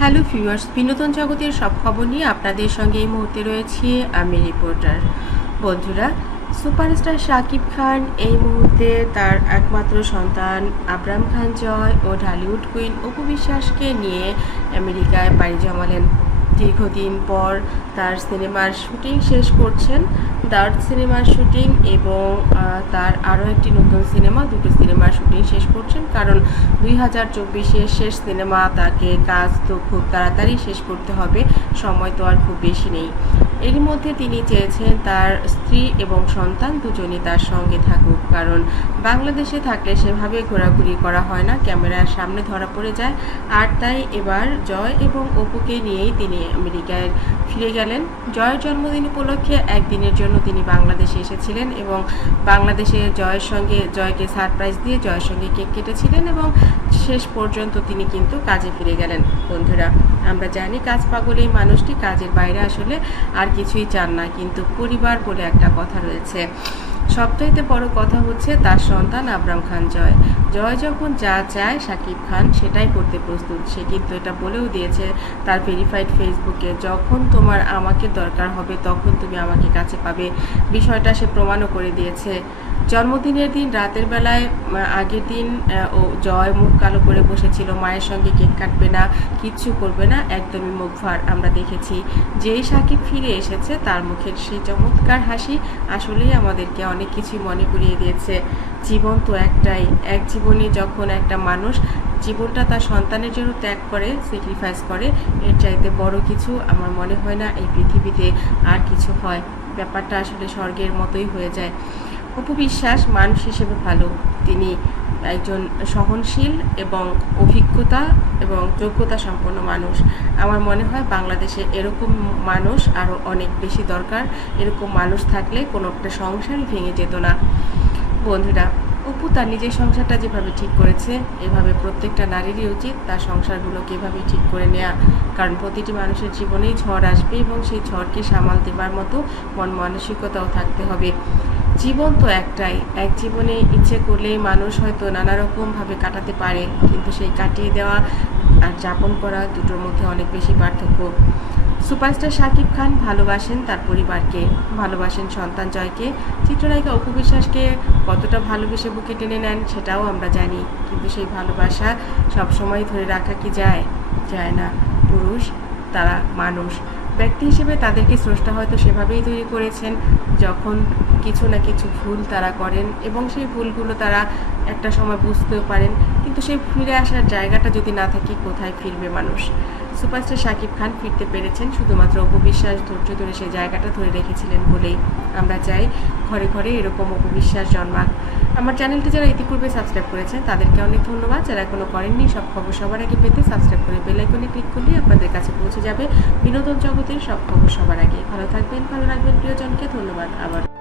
Hello viewers, বিনোদন জগতের সব খবর নিয়ে আপনাদের সঙ্গে এই মুহূর্তে রয়েছি আমি রিপোর্টার। বন্ধুরা, সুপারস্টার শাকিব খান এই মুহূর্তে তার একমাত্র সন্তান আবরাম খান জয় ও ঢালিউড কুইন অপু বিশ্বাসকে নিয়ে আমেরিকায় পাড়ি জমালেন। দীর্ঘদিন পর তার সিনেমার শুটিং শেষ করছেন, ডার্ট সিনেমার শুটিং এবং তার আরও একটি নতুন সিনেমা, দুটো সিনেমার শুটিং শেষ করছেন। কারণ 2024-এর শেষ সিনেমা, তাকে কাজ তো খুব তাড়াতাড়ি শেষ করতে হবে, সময় তো আর খুব বেশি নেই। এরই মধ্যে তিনি চেয়েছেন তার স্ত্রী এবং সন্তান দুজনই তার সঙ্গে থাকুক, কারণ বাংলাদেশে থাকলে সেভাবে ঘোরাঘুরি করা হয় না, ক্যামেরার সামনে ধরা পড়ে যায়। আর তাই এবার জয় এবং অপুকে নিয়েই তিনি আমেরিকায় ফিরে গেলেন। জয়ের জন্মদিন উপলক্ষে একদিনের জন্য তিনি বাংলাদেশে এসেছিলেন এবং বাংলাদেশে জয়কে সারপ্রাইজ দিয়ে জয়ের সঙ্গে কেক কেটেছিলেন এবং শেষ পর্যন্ত তিনি কিন্তু কাজে ফিরে গেলেন। বন্ধুরা, আমরা জানি কাজ পাগল এই মানুষটি কাজের বাইরে আসলে আর কিছুই চান না, কিন্তু পরিবার বলে একটা কথা রয়েছে। সবচাইতে বড় কথা হচ্ছে তার সন্তান আবরাম খান জয়। জয় যখন যা চায় শাকিব খান সেটাই করতে প্রস্তুত। সে কিন্তু এটা বলেও দিয়েছে তার ভেরিফাইড ফেসবুকে, যখন তোমার আমাকে দরকার হবে তখন তুমি আমাকে কাছে পাবে। বিষয়টা সে প্রমাণও করে দিয়েছে। জন্মদিনের দিন রাতের বেলায় আগের দিন ও জয় মুখ কালো করে বসেছিল, মায়ের সঙ্গে কেক কাটবে না, কিচ্ছু করবে না, একদমই মুখ ভার আমরা দেখেছি। যেই শাকিব ফিরে এসেছে তার মুখের সেই চমৎকার হাসি আসলেই আমাদেরকে অনেক কিছুই মনে করিয়ে দিয়েছে। জীবন তো একটাই, এক জীবনে যখন একটা মানুষ জীবনটা তার সন্তানের জন্য ত্যাগ করে, স্যাক্রিফাইস করে, এর চাইতে বড় কিছু আমার মনে হয় না এই পৃথিবীতে আর কিছু হয়। ব্যাপারটা আসলে স্বর্গের মতোই হয়ে যায়। অপু বিশ্বাস মানুষ হিসেবে ভালো, তিনি একজন সহনশীল এবং অভিজ্ঞতা এবং যোগ্যতা সম্পন্ন মানুষ। আমার মনে হয় বাংলাদেশে এরকম মানুষ আরও অনেক বেশি দরকার। এরকম মানুষ থাকলে কোনো একটা সংসারই ভেঙে যেত না। বন্ধুরা, অপু তার নিজের সংসারটা যেভাবে ঠিক করেছে, এভাবে প্রত্যেকটা নারীরই উচিত তার সংসারগুলোকে এভাবেই ঠিক করে নেওয়া। কারণ প্রতিটি মানুষের জীবনেই ঝড় আসবে এবং সেই ঝড়কে সামাল দেবার মতো মন মানসিকতাও থাকতে হবে। জীবন তো একটাই, এক জীবনে ইচ্ছে করলেই মানুষ হয়তো নানা রকমভাবে কাটাতে পারে, কিন্তু সেই কাটিয়ে দেওয়া আর যাপন করা দুটোর মধ্যে অনেক বেশি পার্থক্য। সুপারস্টার শাকিব খান ভালোবাসেন তার পরিবারকে, ভালোবাসেন সন্তান জয়কে। চিত্রনায়িকা অপু বিশ্বাসকে কতটা ভালোবেসে বুকে টেনে নেন সেটাও আমরা জানি, কিন্তু সেই ভালোবাসা সবসময় ধরে রাখা কি যায়? যায় না। পুরুষ, তারা মানুষ, ব্যক্তি হিসেবে তাদেরকে স্রষ্টা হয়তো সেভাবেই তৈরি করেছেন, যখন কিছু না কিছু ভুল তারা করেন এবং সেই ভুলগুলো তারা একটা সময় বুঝতেও পারেন, কিন্তু সেই ফিরে আসার জায়গাটা যদি না থাকে, কোথায় ফিরবে মানুষ? সুপারস্টার শাকিব খান ফিরতে পেরেছেন শুধুমাত্র অপু বিশ্বাস ধৈর্য ধরে সেই জায়গাটা ধরে রেখেছিলেন বলেই। আমরা চাই ঘরে ঘরে এরকম অপু বিশ্বাস জন্মাক। আমার চ্যানেলটি যারা ইতিপূর্বে সাবস্ক্রাইব করেছেন তাদেরকে অনেক ধন্যবাদ। যারা এখনও করেননি, সব খবর সবার আগে পেতে সাবস্ক্রাইব করে বেল আইকনে ক্লিক করলেই আপনাদের কাছে পৌঁছে যাবে বিনোদন জগতের সব খবর সবার আগে। ভালো থাকবেন, ভালো রাখবেন প্রিয়জনকে। ধন্যবাদ আবার।